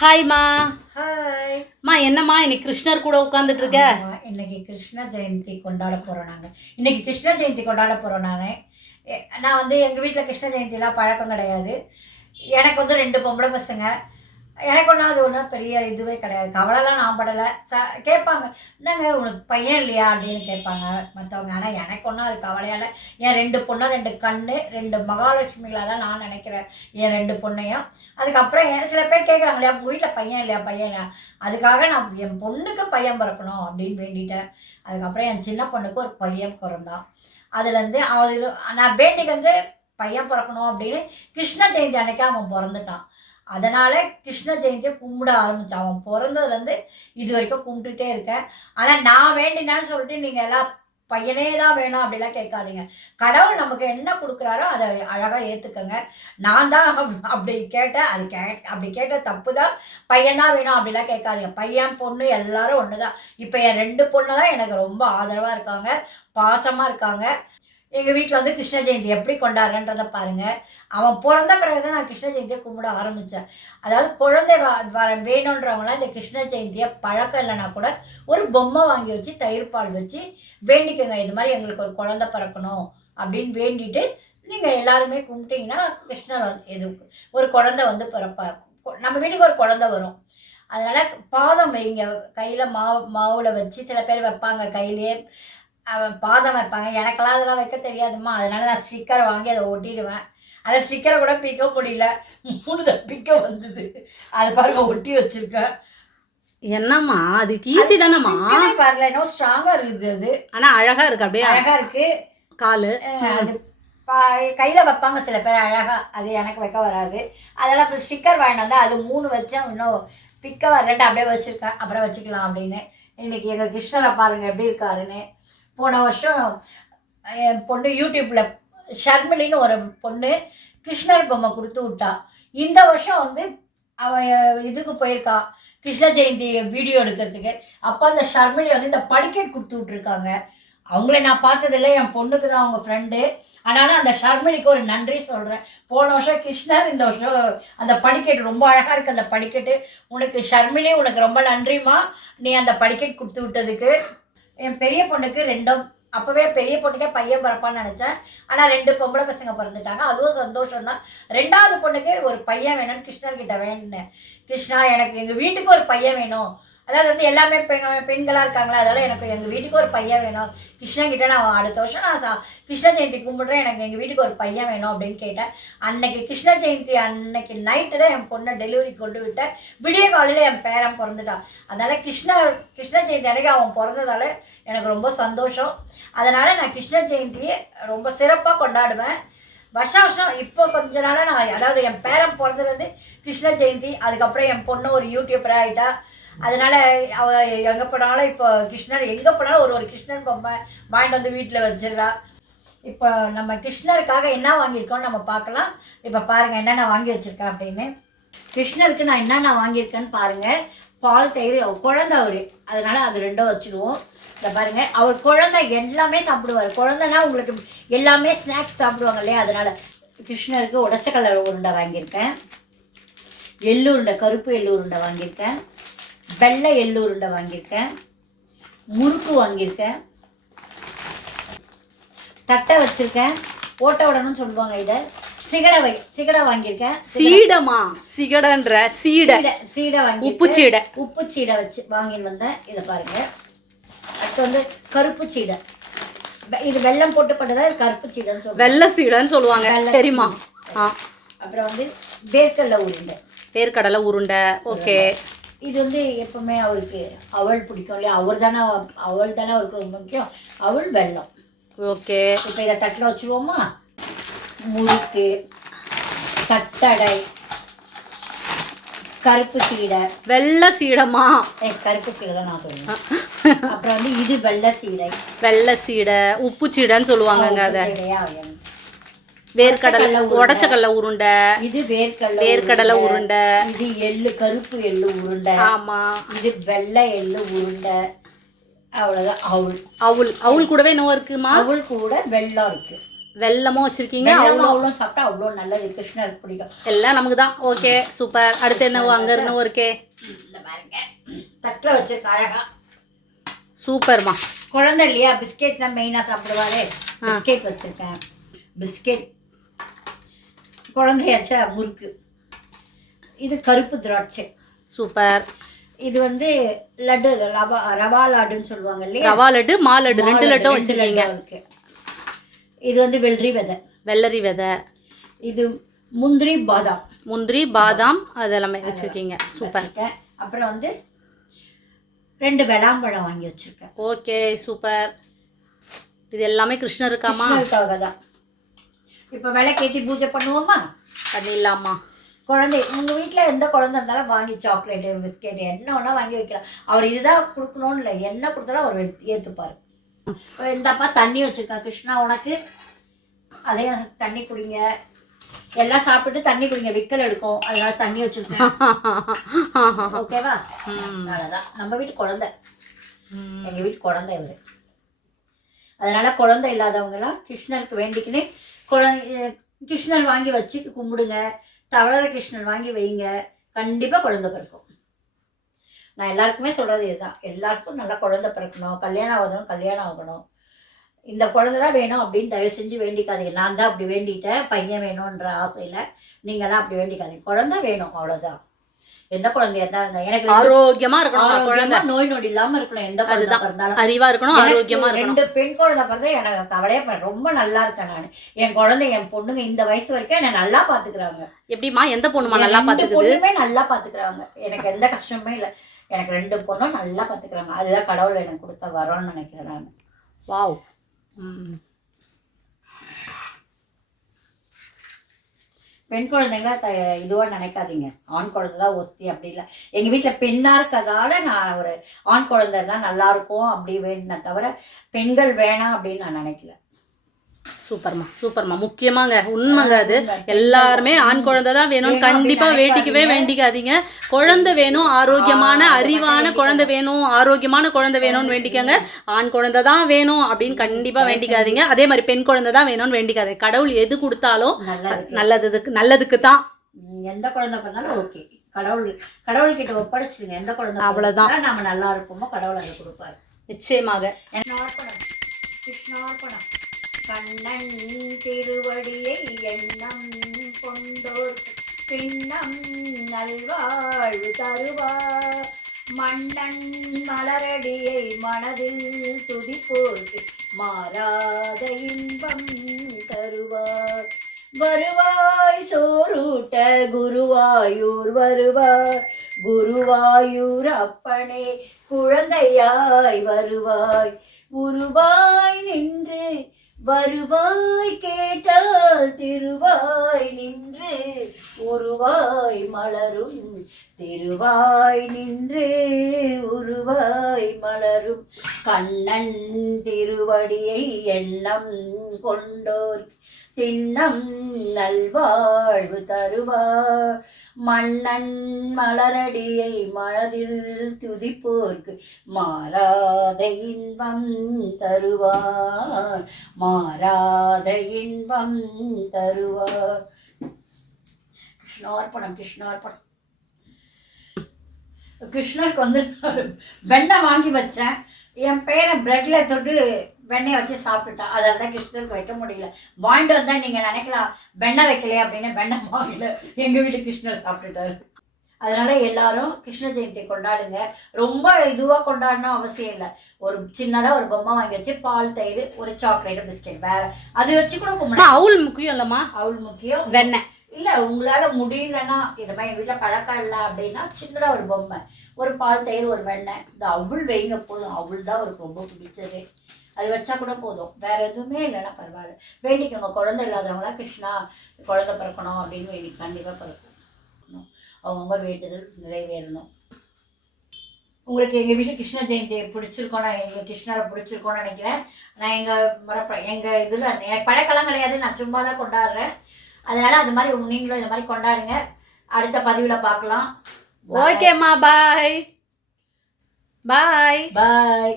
ஹாய்மா. Hi மா என்னம்மா இன்னைக்கு கிருஷ்ணர் கூட உட்காந்துட்டு இருக்க? இன்னைக்கு கிருஷ்ண ஜெயந்தி கொண்டாட போகிறோம் நாங்கள். இன்னைக்கு கிருஷ்ண ஜெயந்தி கொண்டாட போகிறோம். நான் வந்து எங்கள் வீட்டில் கிருஷ்ண ஜெயந்திலாம் பழக்கம் கிடையாது. எனக்கு வந்து 2 பொம்பளை பசங்க. எனக்கு ஒன்றும் அது ஒன்றும் பெரிய இதுவே கிடையாது. கவலைலாம் நான் படலை. கேட்பாங்க, என்னங்க உனக்கு பையன் இல்லையா அப்படின்னு கேட்பாங்க மற்றவங்க. ஆனால் எனக்கு ஒன்றும் அது கவலையால் என் 2 பொண்ணு 2 கண்ணு 2 மகாலட்சுமிகளாக தான் நான் நினைக்கிறேன் என் 2 பொண்ணையும். அதுக்கப்புறம் சில பேர் கேட்குறாங்க இல்லையா உங்கள் வீட்டில் பையன் இல்லையா பையன், அதுக்காக நான் என் பொண்ணுக்கு பையன் பிறக்கணும் அப்படின்னு வேண்டிட்டேன். அதுக்கப்புறம் என் சின்ன பொண்ணுக்கு ஒரு பையன் பிறந்தான். அதுலேருந்து நான் வேண்டிக்கு வந்து பையன் பிறக்கணும் அப்படின்னு கிருஷ்ண ஜெயந்தி அன்னைக்கு அவன் பிறந்துட்டான். அதனால் கிருஷ்ண ஜெயந்தியை கும்பிட ஆரம்பித்தான். அவன் பிறந்ததுலேருந்து இது வரைக்கும் கும்பிட்டுட்டே இருக்கேன். ஆனால் நான் வேண்டினான்னு சொல்லிட்டு நீங்கள் எல்லாம் பையனே தான் வேணும் அப்படிலாம் கேட்காதீங்க. கடவுள் நமக்கு என்ன கொடுக்குறாரோ அதை அழகாக ஏற்றுக்கங்க. நான் தான் அப்படி கேட்டேன், அப்படி கேட்ட தப்பு தான். பையன் தான் வேணும் அப்படிலாம் கேட்காதீங்க. பையன் பொண்ணு எல்லாரும் ஒன்று தான். இப்போ என் 2 பொண்ணு தான் எனக்கு ரொம்ப ஆதரவாக இருக்காங்க, பாசமாக இருக்காங்க. எங்கள் வீட்டில் வந்து கிருஷ்ண ஜெயந்தி எப்படி கொண்டாடுறன்றதை பாருங்கள். அவன் பிறந்த பிறகு தான் நான் கிருஷ்ண ஜெயந்தியை கும்பிட ஆரம்பித்தேன். அதாவது குழந்தை வேணுன்றவங்களாம் இந்த கிருஷ்ண ஜெயந்தியை பழக்கம் இல்லைனா கூட ஒரு பொம்மை வாங்கி வச்சு தயிர் பால் வச்சு வேண்டிக்கோங்க. இது மாதிரி எங்களுக்கு ஒரு குழந்தை பிறக்கணும் அப்படின்னு வேண்டிட்டு நீங்கள் எல்லாருமே கும்பிட்டிங்கன்னா கிருஷ்ணர் எது ஒரு குழந்தை வந்து பிறப்பார். நம்ம வீட்டுக்கு ஒரு குழந்தை வரும். அதனால் பாதம் வைங்க, கையில் மாவில் வச்சு சில பேர் வைப்பாங்க கையிலே பாதம் வைப்பாங்க. எனக்கெல்லாம் அதெல்லாம் வைக்க தெரியாதுமா. அதனால் நான் ஸ்டிக்கரை வாங்கி அதை ஒட்டிடுவேன். அதை ஸ்டிக்கரை கூட பிக்க முடியல, 3 பிக்க வந்தது. அது பாருங்க ஒட்டி வச்சுருக்கேன். என்னம்மா அதுக்கு ஈஸி தானம்மா? பாருல இன்னும் ஸ்ட்ராங்காக இருக்குது அது. ஆனால் அழகாக இருக்குது, அப்படியே அழகாக இருக்குது. காலு அது கையில் வைப்பாங்க சில பேர் அழகாக. அது எனக்கு வைக்க வராது. அதெல்லாம் அப்புறம் ஸ்டிக்கர் வாங்கிட்டு வந்தால் அது 3 வச்சா இன்னும் பிக்க வரலன்ட்டு அப்படியே வச்சுருக்கேன். அப்புறம் வச்சுக்கலாம் அப்படின்னு. இன்றைக்கி எங்கள் கிருஷ்ணரை பாருங்கள் எப்படி இருக்காருன்னு. போன வருஷம் என் பொண்ணு யூடியூப்பில் ஷர்மிலின்னு ஒரு பொண்ணு கிருஷ்ணர் பொம்மை கொடுத்து விட்டா. இந்த வருஷம் வந்து அவள் இதுக்கு போயிருக்கா கிருஷ்ண ஜெயந்தி வீடியோ எடுக்கிறதுக்கு. அப்போ அந்த ஷர்மிலி வந்து இந்த படிக்கட் கொடுத்து விட்ருக்காங்க. அவங்கள நான் பார்த்ததில்லை, என் பொண்ணுக்கு தான் அவங்க ஃப்ரெண்டு. ஆனாலும் அந்த ஷர்மிலிக்கு ஒரு நன்றி சொல்கிறேன். போன வருஷம் கிருஷ்ணர், இந்த வருஷம் அந்த படிக்கட்டு ரொம்ப அழகாக இருக்குது. அந்த படிக்கட்டு உனக்கு ஷர்மிலி, உனக்கு ரொம்ப நன்றிம்மா நீ அந்த படிக்கட் கொடுத்து விட்டதுக்கு. என் பெரிய பொண்ணுக்கு 2 அப்போவே பெரிய பொண்ணுக்கே பையன் பிறப்பான்னு நினச்சேன். ஆனால் 2 பொம்பளை பசங்க பிறந்துட்டாங்க. அதுவும் சந்தோஷம்தான். 2வது பொண்ணுக்கு ஒரு பையன் வேணும்னு கிருஷ்ணர்கிட்ட வேணுனேன். கிருஷ்ணா எனக்கு எங்கள் வீட்டுக்கு ஒரு பையன் வேணும். அதாவது வந்து எல்லாமே பெண்களாக இருக்காங்களா, அதனால் எனக்கு எங்கள் வீட்டுக்கு ஒரு பையன் வேணும். கிருஷ்ணகிட்ட நான் அடுத்த வருஷம் நான் கிருஷ்ண ஜெயந்தி கும்பிட்றேன், எனக்கு எங்கள் வீட்டுக்கு ஒரு பையன் வேணும் அப்படின்னு கேட்டேன். அன்னைக்கு கிருஷ்ண ஜெயந்தி அன்னைக்கு நைட்டு தான் என் பொண்ணை டெலிவரி கொண்டு விட்டேன். விடிய காலையில் என் பேரன் பிறந்துட்டான். அதனால் கிருஷ்ண ஜெயந்தி அன்னைக்கு அவன் பிறந்ததால் எனக்கு ரொம்ப சந்தோஷம். அதனால் நான் கிருஷ்ண ஜெயந்தியை ரொம்ப சிறப்பாக கொண்டாடுவேன். வருஷம் இப்போ கொஞ்ச நாளாக நான், அதாவது என் பேரன் பிறந்தது கிருஷ்ண ஜெயந்தி. அதுக்கப்புறம் என் பொண்ணு ஒரு யூடியூபராக ஆகிட்டா. அதனால் அவள் எங்கே போனாலும் இப்போ கிருஷ்ணர் எங்கே போனாலும் ஒரு கிருஷ்ணர் பொம்மை வாங்கிட்டு வந்து வீட்டில் வச்சிடறா. இப்போ நம்ம கிருஷ்ணருக்காக என்ன வாங்கியிருக்கோன்னு நம்ம பார்க்கலாம். இப்போ பாருங்கள் என்னென்ன வாங்கி வச்சுருக்கேன் அப்படின்னு. கிருஷ்ணருக்கு நான் என்னென்ன வாங்கியிருக்கேன்னு பாருங்கள். பால் தயிர், குழந்தை அவர், அதனால் அது 2 வச்சுடுவோம். இதை பாருங்கள், அவர் குழந்தை எல்லாமே சாப்பிடுவார். குழந்தைனா உங்களுக்கு எல்லாமே ஸ்நாக்ஸ் சாப்பிடுவாங்க இல்லையா, அதனால் கிருஷ்ணருக்கு உடச்சக்கடலை உருண்டை வாங்கியிருக்கேன். எள்ளு உருண்டை, கருப்பு எள்ளு உருண்டை வாங்கியிருக்கேன். வெள்ளை எள்ளு உருண்டை வாங்கியிருக்கேன். முறுக்கு வாங்கியிருக்கேன். தட்டை வச்சுருக்கேன். ஓட்ட உடனும் சொல்லுவாங்க இதை. சிகடை வாங்கியிருக்கேன். சீடமா? சிகடன்ற சீடை வாங்கி, உப்பு சீடை வச்சு வாங்கின்னு வந்தேன். இதை பாருங்கள். அடுத்து வந்து கருப்பு சீடை. இது வெல்லம் போட்டு பண்ணதா, இது கருப்பு சீடைன்னு சொல்லுவாங்க, வெள்ளை சீடைன்னு சொல்லுவாங்க. சரிம்மா. அப்புறம் வந்து வேர்க்கடலை உருண்டை. ஓகே. இது வந்து எப்பவுமே அவருக்கு அவள் பிடிக்கும் இல்லையா, அவள் தானே அவருக்கு ரொம்ப முக்கியம். அவள் வெல்லம். ஓகே. இப்போ இதை தட்டில் வச்சுருவோமா. முறுக்கு, தட்டடை, கருப்பு சீடை. வெள்ளை சீடமா? கருப்பு சீடை தான் நான் சொல்லுவேன். அப்புறம் வந்து இது வெள்ளை சீடை, உப்பு சீடைன்னு சொல்லுவாங்கங்க. அதை வேர்க்கடலை, உடச்சக்கடலை உருண்டை. இது வேர்க்கடலை உருண்டை. இது கருப்பு எள்ளு உருண்டை. ஆமா. இது வெள்ளை எள்ளு உருண்டை. அவ்வளோதான். அவள் கூடவே என்ன இருக்குமா? அவள் கூட வெள்ளம் இருக்கு. வெல்லமும் வச்சிருக்கீங்க. அவ்வளோ சாப்பிட்டா அவ்வளோ நல்லது, கிருஷ்ணருக்கு பிடிக்கும். எல்லாம் நமக்கு தான். Okay super. அடுத்து என்னவோ அங்கே இருந்தவோ இருக்கே, இந்த பாருங்க தட்டில் வச்சிருக்க அழகா. சூப்பர்மா. குழந்தை இல்லையா, பிஸ்கெட் தான் மெயினாக சாப்பிடுவாரு. பிஸ்கெட் வச்சுருக்கேன். பிஸ்கெட் குழந்தையாச்சா முறுக்கு. இது கருப்பு திராட்சை. சூப்பர். இது வந்து லட்டு, ரவா லாடுன்னு சொல்லுவாங்க இல்லையா, ரவா லட்டு மா லட்டு 2 லட்டும் வச்சுருக்கீங்க. இருக்கு. இது வந்து வெள்ளரி விதை. வெள்ளரி விதை. இது முந்திரி பாதாம். முந்திரி பாதாம் அதெல்லாமே வச்சுருக்கீங்க. சூப்பர். அப்புறம் வந்து 2 வெளாம்பழம் வாங்கி வச்சுருக்கேன். Okay super. இது எல்லாமே கிருஷ்ணருக்காமா? கிருஷ்ணருக்காக தான். இப்போ விளக்கேற்றி பூஜை பண்ணுவோமா? பண்ணிடலாமா? குழந்தை உங்கள் வீட்டில் எந்த குழந்தை இருந்தாலும் வாங்கி சாக்லேட்டு பிஸ்கெட் என்ன ஒன்றா வாங்கி வைக்கலாம். அவர் இதுதான் கொடுக்கணும்னு இல்லை, என்ன கொடுத்தாலும் அவர் ஏற்றுப்பார். இந்தப்பா தண்ணி வச்சுருக்கேன் கிருஷ்ணா உனக்கு, அதே தண்ணி குடிங்க. எல்லாம் சாப்பிட்டு தண்ணி குடிங்க, விக்கல் எடுக்கும், அதனால தண்ணி வச்சுருக்கேன். ஓகேவா? அதனாலதான் நம்ம வீட்டு குழந்தை, எங்கள் வீட்டு குழந்தை இவர். அதனால குழந்தை இல்லாதவங்கலாம் கிருஷ்ணருக்கு வேண்டிக்கின்னு கிருஷ்ணர் வாங்கி வச்சு கும்பிடுங்க. தவளர கிருஷ்ணன் வாங்கி வைங்க, கண்டிப்பாக குழந்தை பிறக்கும். நான் எல்லாருக்குமே சொல்கிறது இதுதான், எல்லாருக்கும் நல்லா குழந்தை பிறக்கணும், கல்யாணம் ஆகணும், கல்யாணம் ஆகணும். இந்த குழந்தை தான் வேணும் அப்படின்னு தயவு செஞ்சு வேண்டிக்காதீங்க. நான் தான் அப்படி வேண்டிட்டேன், பையன் வேணுன்ற ஆசையில். நீங்கள்லாம் அப்படி வேண்டிக்காதீங்க, குழந்தை வேணும் அவ்வளோதான். எந்த குழந்தையா தான் எனக்கு ஆரோக்கியமா இருக்கணும், நோய் நொடி இல்லாம இருக்கணும். எந்த குழந்தை பிறந்தாலும் அறிவா இருக்கணும், ஆரோக்கியமா இருக்கணும். 2 பெண் குழந்தை பிறந்தா எனக்கு கவலையே ரொம்ப நல்லா இருக்கேன் நான். என் குழந்தை, என் பொண்ணுங்க இந்த வயசு வரைக்கும் என்னை நல்லா பாத்துக்கிறாங்க. எப்படிமா எந்த பொண்ணுமா நல்லா பாத்துக்குது? நல்லா பாத்துக்கிறாங்க, எனக்கு எந்த கஷ்டமே இல்லை. எனக்கு 2 பொண்ணும் நல்லா பாத்துக்கிறாங்க. அதுதான் கடவுள் எனக்கு கொடுத்த வரோன்னு நினைக்கிறேன் நான். வாவ். பெண் குழந்தைங்களா இதுவாக நினைக்காதீங்க, ஆண் குழந்தை தான் ஒத்தி அப்படி இல்லை. எங்கள் வீட்டில் பெண்ணாக இருக்கிறதால நான் ஒரு ஆண் குழந்தை இருந்தால் நல்லாயிருக்கும் அப்படி வேணுன தவிர பெண்கள் வேணாம் அப்படின்னு நான் நினைக்கல. சூப்பர்மா சூப்பர்மா. முக்கியமாங்க, உண்மைங்க அது. எல்லாருமே ஆண் குழந்தை தான் வேணும், கண்டிப்பா வேண்டிக்கவே வேண்டிக்காதீங்க. குழந்தை வேணும், ஆரோக்கியமான அறிவான குழந்தை வேணும், ஆரோக்கியமான குழந்தை வேணும்னு வேண்டிக்கங்க. ஆண் குழந்தை தான் வேணும் அப்படின்னு கண்டிப்பா வேண்டிக்காதீங்க. அதே மாதிரி பெண் குழந்தை தான் வேணும்னு வேண்டிக்காதீங்க. கடவுள் எது கொடுத்தாலும் நல்லதுக்கு தான். எந்த குழந்தை பண்ணாலும் ஓகே, கடவுள்கிட்ட ஒப்படைச்சிடுங்க. எந்த குழந்தை அவ்வளவுதான் நாம நல்லா இருப்போமோ கடவுள் அதை கொடுப்பாரு நிச்சயமாக. கிருஷ்ணார்ப்பணம். கண்ணன் திருவடியை எண்ணம் கொண்டோர் பின்னம் நல்வாழ்வு தருவார். மன்னன் மலரடியை மனதில் துதிப்போர்க்கு மாறாத இன்பம் தருவார். வருவாய் சோறுட்ட குருவாயூர் வருவார். குருவாயூர் அப்பனே குழந்தையாய் வருவாய். உருவாய் நின்று வருவாய் கேட்டால் திருவாய் நின்று உருவாய் மலரும். திருவாய் நின்று உருவாய் மலரும். கண்ணன் திருவடியை எண்ணம் கொண்டோர் திண்ணம் நல்வாழ்வு தருவார். மன்னன் மலரடியை மனதில் துதிப்போர்க்கு மாறாத இன்பம் தருவார். மாறாத இன்பம் தருவார். கிருஷ்ணார்ப்பணம் கிருஷ்ணார்ப்பணம். கிருஷ்ணருக்கு வந்து வெண்ணெய் வாங்கி வச்சேன், என் பேரை பிரெட்ல தொட்டு வெண்ணெயை வச்சு சாப்பிட்டுட்டான். அதனால தான் கிருஷ்ணருக்கு வைக்க முடியல. வாங்கிட்டு வந்தால் நீங்கள் நினைக்கலாம் வெண்ணெய் வைக்கலையே அப்படின்னு. வெண்ணெய் வாங்கல, எங்கள் வீட்டு கிருஷ்ணர் சாப்பிட்டுட்டாரு. அதனால எல்லாரும் கிருஷ்ண ஜெயந்தி கொண்டாடுங்க. ரொம்ப இதுவாக கொண்டாடணும் அவசியம் இல்லை. ஒரு சின்னதாக ஒரு பொம்மை வாங்கி வச்சு பால் தயிர் ஒரு சாக்லேட் பிஸ்கெட் வேற அது வச்சு கூட கும்பிடலாம். அவுள் முக்கியம் இல்லைம்மா, அவுள் முக்கியம். வெண்ணெய் இல்லை உங்களால் முடியலன்னா இது மாதிரி எங்கள் வீட்டில் பழக்கம் இல்லை அப்படின்னா சின்னதாக ஒரு பொம்மை ஒரு பால் தயிர் ஒரு வெண்ணெய் இந்த அவுள் வைங்க போதும். அவுள் தான் அவருக்கு ரொம்ப பிடிச்சது, அது வச்சா கூட போதும். வேற எதுவுமே இல்லைன்னா பரவாயில்ல. வேண்டிக்கோங்க. குழந்தை இல்லாதவங்களா கிருஷ்ணா குழந்தை பிறக்கணும் அப்படின்னு வேண்டி கண்டிப்பாக பிறக்கணும். அவங்கவுங்க வேண்டுதல் நிறைவேறணும். உங்களுக்கு எங்கள் வீட்டில் கிருஷ்ண ஜெயந்தி பிடிச்சிருக்கோன்னு, எங்கள் கிருஷ்ணரை பிடிச்சிருக்கோன்னு நினைக்கிறேன். நான் எங்கள் இதில் எனக்கு பழக்கெல்லாம் கிடையாது, நான் சும்மா தான் கொண்டாடுறேன். அதனால் அது மாதிரி நீங்களும் இந்த மாதிரி கொண்டாடுங்க. அடுத்த பதிவில் பார்க்கலாம். ஓகேம்மா, பாய் பாய் பாய்.